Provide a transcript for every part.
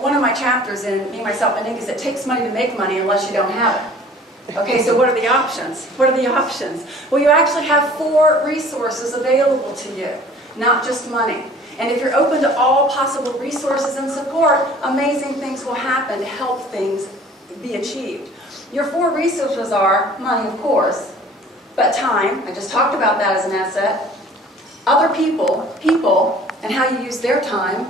one of my chapters in Me, Myself, and Inc. is it takes money to make money unless you don't have it. Okay, so what are the options? What are the options? Well, you actually have 4 resources available to you, not just money. And if you're open to all possible resources and support, amazing things will happen to help things be achieved. Your 4 resources are money, of course, but time, I just talked about that as an asset, other people, and how you use their time,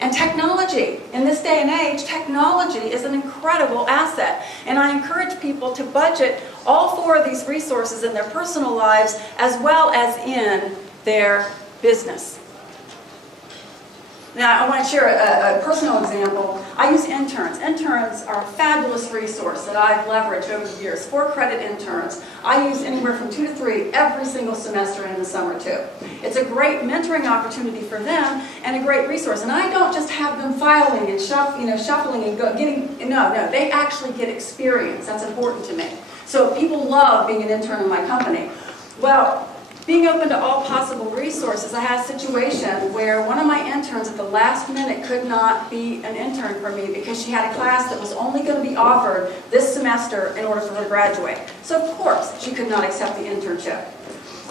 and technology. In this day and age, technology is an incredible asset. And I encourage people to budget all 4 of these resources in their personal lives as well as in their business. Now, I want to share a personal example. I use interns. Interns are a fabulous resource that I've leveraged over the years. 4 credit interns. I use anywhere from 2 to 3 every single semester and in the summer too. It's a great mentoring opportunity for them and a great resource. And I don't just have them filing and shuffling and no, they actually get experience. That's important to me. So people love being an intern in my company. Well, being open to all possible resources, I had a situation where one of my interns at the last minute could not be an intern for me because she had a class that was only going to be offered this semester in order for her to graduate. So of course she could not accept the internship.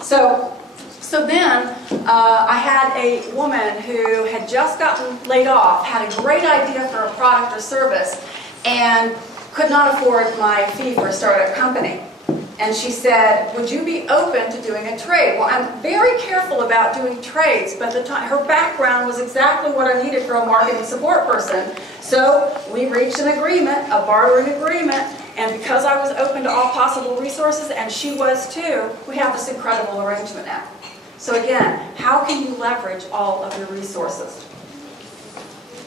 So then I had a woman who had just gotten laid off, had a great idea for a product or service, and could not afford my fee for a startup company. And she said, would you be open to doing a trade? Well, I'm very careful about doing trades, but her background was exactly what I needed for a marketing support person. So we reached an agreement, a bartering agreement, and because I was open to all possible resources, and she was too, we have this incredible arrangement now. So again, how can you leverage all of your resources?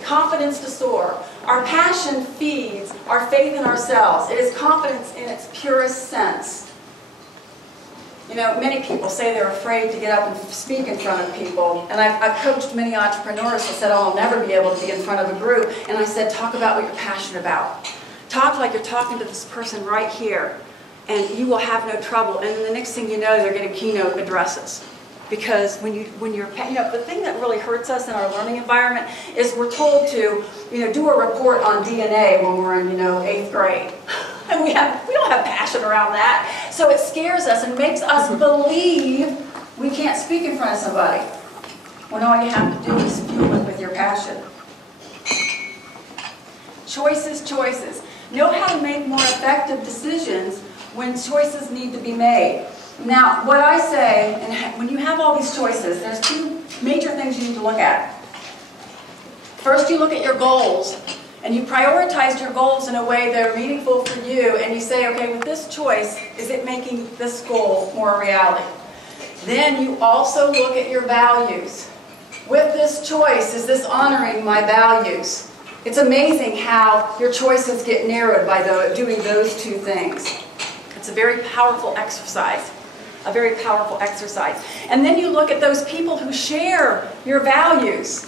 Confidence to soar. Our passion feeds our faith in ourselves. It is confidence in its purest sense. You know, many people say they're afraid to get up and speak in front of people. And I've coached many entrepreneurs that said, oh, I'll never be able to be in front of a group. And I said, talk about what you're passionate about. Talk like you're talking to this person right here. And you will have no trouble. And the next thing you know, they're getting keynote addresses. Because when you're, the thing that really hurts us in our learning environment is we're told to, do a report on DNA when we're in, 8th grade. And we don't have passion around that. So it scares us and makes us believe we can't speak in front of somebody. When all you have to do is fuel it with your passion. Choices, choices. Know how to make more effective decisions when choices need to be made. Now, what I say, and when you have all these choices, there's 2 major things you need to look at. First, you look at your goals, and you prioritize your goals in a way that are meaningful for you, and you say, okay, with this choice, is it making this goal more a reality? Then you also look at your values. With this choice, is this honoring my values? It's amazing how your choices get narrowed by doing those 2 things. It's a very powerful exercise. A very powerful exercise. And then you look at those people who share your values.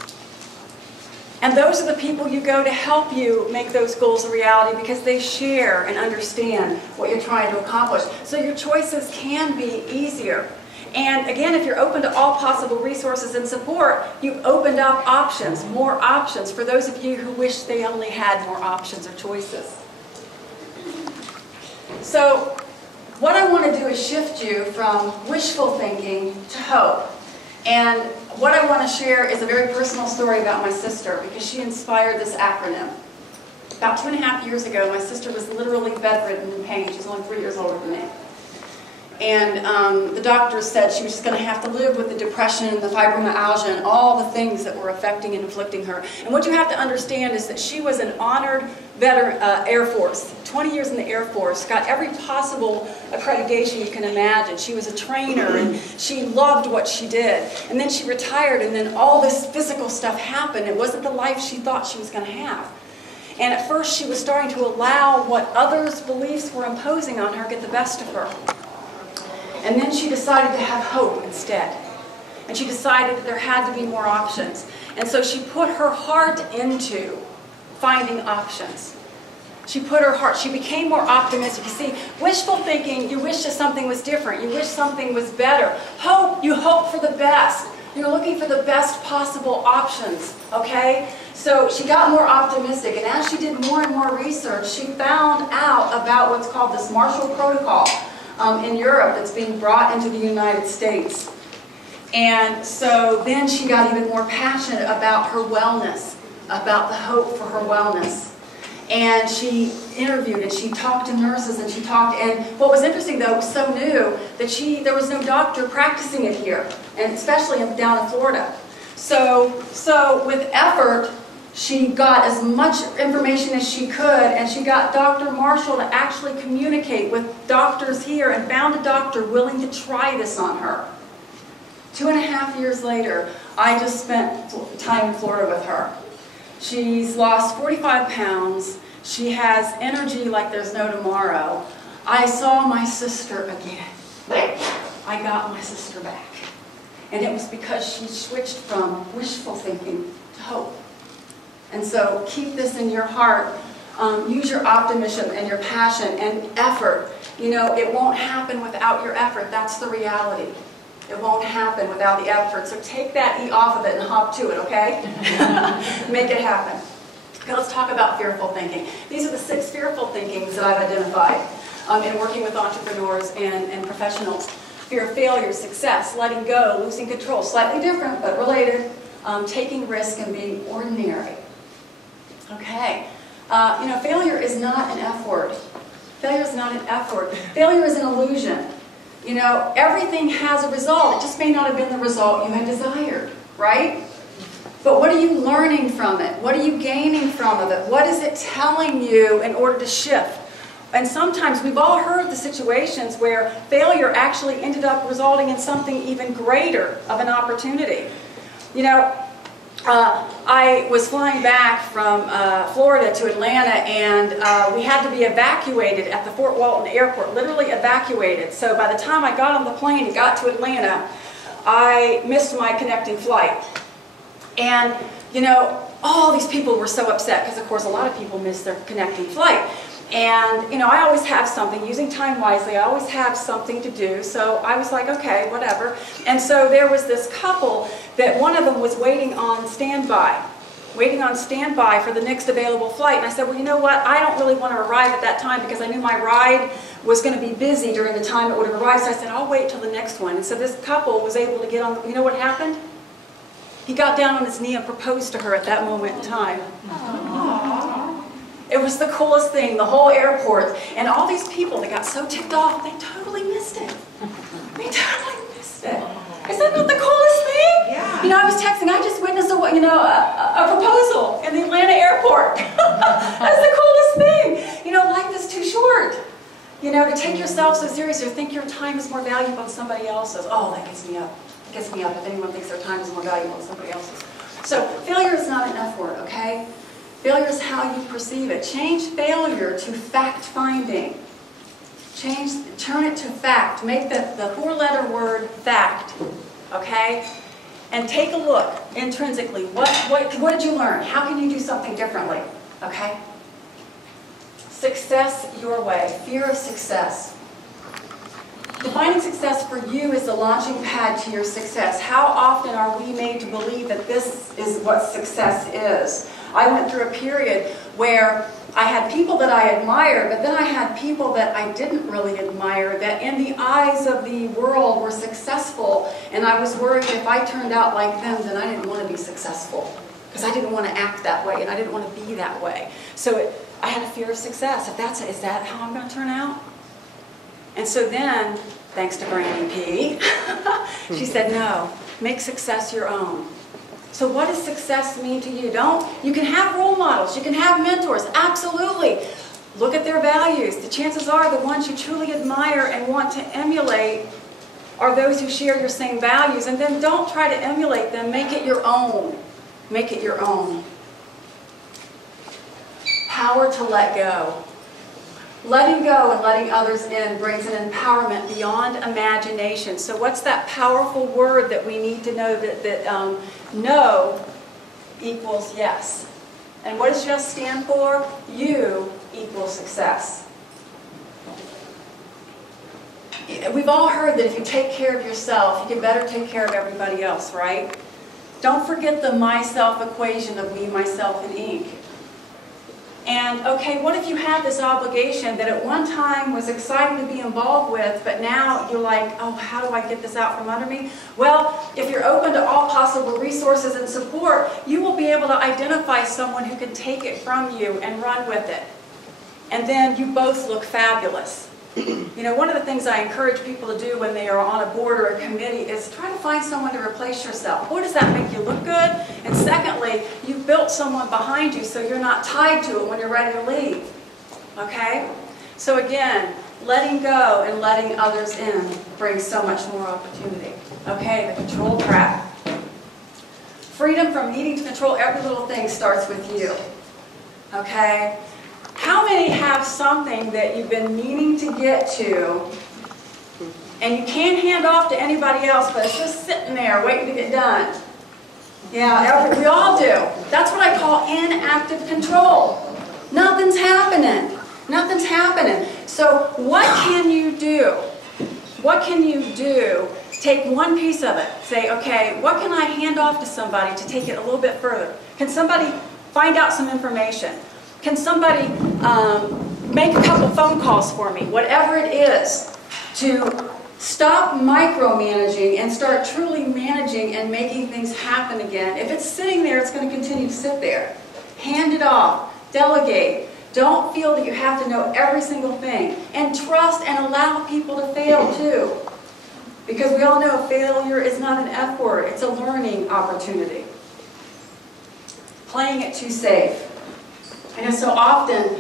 And those are the people you go to help you make those goals a reality because they share and understand what you're trying to accomplish. So your choices can be easier. And again, if you're open to all possible resources and support, you've opened up options, more options for those of you who wish they only had more options or choices. So what I want to do is shift you from wishful thinking to hope. And what I want to share is a very personal story about my sister because she inspired this acronym. About 2.5 years ago, my sister was literally bedridden in pain. She's only 3 years older than me. And the doctors said she was just going to have to live with the depression and the fibromyalgia and all the things that were affecting and inflicting her. And what you have to understand is that she was an honored veteran, Air Force, 20 years in the Air Force, got every possible accreditation you can imagine. She was a trainer and she loved what she did. And then she retired and then all this physical stuff happened. It wasn't the life she thought she was going to have. And at first she was starting to allow what others' beliefs were imposing on her get the best of her. And then she decided to have hope instead. And she decided that there had to be more options. And so she put her heart into finding options. She became more optimistic. You see, wishful thinking, you wish that something was different. You wish something was better. Hope, you hope for the best. You're looking for the best possible options, okay? So she got more optimistic, and as she did more and more research, she found out about what's called this Marshall Protocol in Europe that's being brought into the United States. And so then she got even more passionate about her wellness, about the hope for her wellness. And she interviewed and she talked to nurses and she talked, and what was interesting though, it was so new that there was no doctor practicing it here, and especially down in Florida. So with effort, she got as much information as she could, and she got Dr. Marshall to actually communicate with doctors here and found a doctor willing to try this on her. 2.5 years later, I just spent time in Florida with her. She's lost 45 pounds. She has energy like there's no tomorrow. I saw my sister again. I got my sister back. And it was because she switched from wishful thinking to hope. And so keep this in your heart. Use your optimism and your passion and effort. You know, it won't happen without your effort. That's the reality. It won't happen without the effort. So take that E off of it and hop to it, okay? Make it happen. Okay, let's talk about fearful thinking. These are the 6 fearful thinkings that I've identified in working with entrepreneurs and professionals. Fear of failure, success, letting go, losing control, slightly different but related, taking risk and being ordinary. Okay, you know, failure is not an F word. Failure is not an F word. Failure is an illusion. You know, everything has a result. It just may not have been the result you had desired, right? But what are you learning from it? What are you gaining from it? What is it telling you in order to shift? And sometimes we've all heard the situations where failure actually ended up resulting in something even greater of an opportunity. You know, I was flying back from Florida to Atlanta, and we had to be evacuated at the Fort Walton Airport, literally evacuated. So by the time I got on the plane and got to Atlanta, I missed my connecting flight. And, you know, all these people were so upset because, of course, a lot of people miss their connecting flight. And, you know, I always have something, using time wisely, I always have something to do. So I was like, okay, whatever. And so there was this couple that one of them was waiting on standby for the next available flight. And I said, well, you know what, I don't really want to arrive at that time because I knew my ride was going to be busy during the time it would have arrived. So I said, I'll wait till the next one. And so this couple was able to get on, you know what happened? He got down on his knee and proposed to her at that moment in time. Aww. It was the coolest thing, the whole airport. And all these people that got so ticked off, they totally missed it. They totally missed it. Is that not the coolest thing? Yeah. You know, I was texting, I just witnessed a proposal in the Atlanta airport. That's the coolest thing. You know, life is too short. You know, to take yourself so seriously or think your time is more valuable than somebody else's. Oh, that gets me up. It gets me up if anyone thinks their time is more valuable than somebody else's. So failure is not an F word, okay? Failure is how you perceive it. Change failure to fact-finding. Turn it to fact. Make the 4-letter word fact, okay? And take a look intrinsically. What did you learn? How can you do something differently, okay? Success your way. Fear of success. Defining success for you is the launching pad to your success. How often are we made to believe that this is what success is? I went through a period where I had people that I admired, but then I had people that I didn't really admire, that in the eyes of the world were successful, and I was worried if I turned out like them, then I didn't want to be successful, because I didn't want to act that way, and I didn't want to be that way. So I had a fear of success. Is that how I'm going to turn out? And so then, thanks to Granny P, she said, no, make success your own. So what does success mean to you? You can have role models, you can have mentors, absolutely. Look at their values. The chances are the ones you truly admire and want to emulate are those who share your same values. And then don't try to emulate them, make it your own. Make it your own. Power to let go. Letting go and letting others in brings an empowerment beyond imagination. So what's that powerful word that we need to know that no equals yes? And what does yes stand for? You equals success. We've all heard that if you take care of yourself, you can better take care of everybody else, right? Don't forget the myself equation of me, myself, and ink. And okay, what if you have this obligation that at one time was exciting to be involved with, but now you're like, oh, how do I get this out from under me? Well, if you're open to all possible resources and support, you will be able to identify someone who can take it from you and run with it. And then you both look fabulous. You know, one of the things I encourage people to do when they are on a board or a committee is try to find someone to replace yourself. Boy, does that make you look good? And secondly, you've built someone behind you so you're not tied to it when you're ready to leave. Okay? So again, letting go and letting others in brings so much more opportunity. Okay, the control trap. Freedom from needing to control every little thing starts with you. Okay? How many have something that you've been meaning to get to and you can't hand off to anybody else, but it's just sitting there waiting to get done? Yeah, we all do. That's what I call inactive control. Nothing's happening. Nothing's happening. So what can you do? What can you do? Take one piece of it. Say, okay, what can I hand off to somebody to take it a little bit further? Can somebody find out some information? Can somebody make a couple phone calls for me? Whatever it is, to stop micromanaging and start truly managing and making things happen again. If it's sitting there, it's going to continue to sit there. Hand it off. Delegate. Don't feel that you have to know every single thing. And trust and allow people to fail too. Because we all know failure is not an F word. It's a learning opportunity. Playing it too safe. I know so often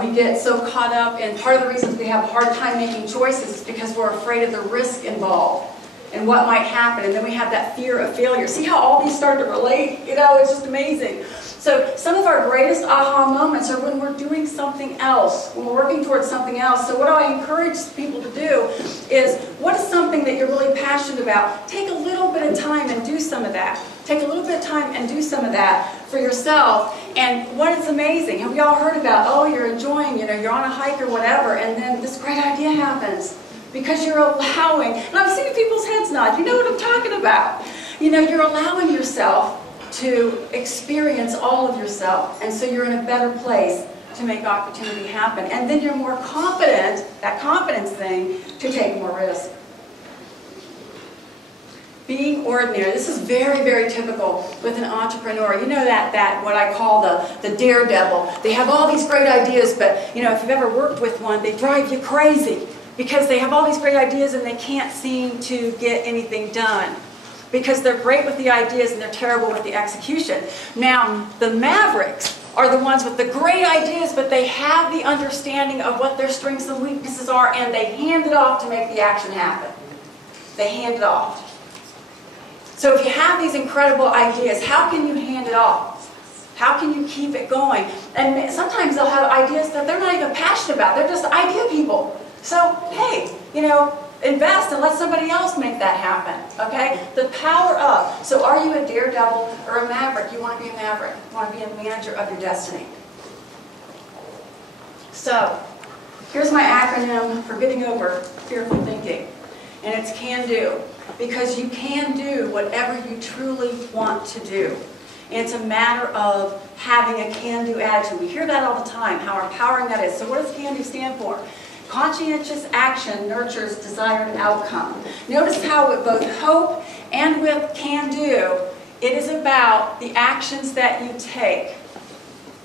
we get so caught up in part of the reasons we have a hard time making choices is because we're afraid of the risk involved and what might happen, and then we have that fear of failure. See how all these start to relate? You know, it's just amazing. So some of our greatest aha moments are when we're doing something else, when we're working towards something else. So what I encourage people to do is, what is something that you're really passionate about? Take a little bit of time and do some of that. Take a little bit of time and do some of that for yourself. And what is amazing, have we all heard about, oh, you're enjoying, you know, you're on a hike or whatever, and then this great idea happens. Because you're allowing, and I'm seeing people's heads nod, you know what I'm talking about. You know, you're allowing yourself to experience all of yourself, and so you're in a better place to make opportunity happen. And then you're more confident, that confidence thing, to take more risk. Being ordinary. This is very, very typical with an entrepreneur. You know that what I call the daredevil. They have all these great ideas, but you know, if you've ever worked with one, they drive you crazy because they have all these great ideas and they can't seem to get anything done. Because they're great with the ideas and they're terrible with the execution. Now, the mavericks are the ones with the great ideas, but they have the understanding of what their strengths and weaknesses are, and they hand it off to make the action happen. They hand it off. So if you have these incredible ideas, how can you hand it off? How can you keep it going? And sometimes they'll have ideas that they're not even passionate about. They're just idea people. So, hey, you know, invest and let somebody else make that happen, okay? The power of. So are you a daredevil or a maverick? You want to be a maverick. You want to be a manager of your destiny. So, here's my acronym for getting over fearful thinking. And it's CAN DO. Because you can do whatever you truly want to do. And it's a matter of having a can-do attitude. We hear that all the time, how empowering that is. So what does CAN DO stand for? Conscientious action nurtures desired outcome. Notice how with both hope and with can do, it is about the actions that you take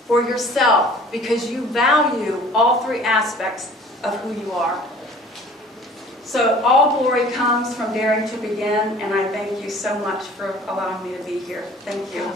for yourself because you value all three aspects of who you are. So all glory comes from daring to begin, and I thank you so much for allowing me to be here. Thank you.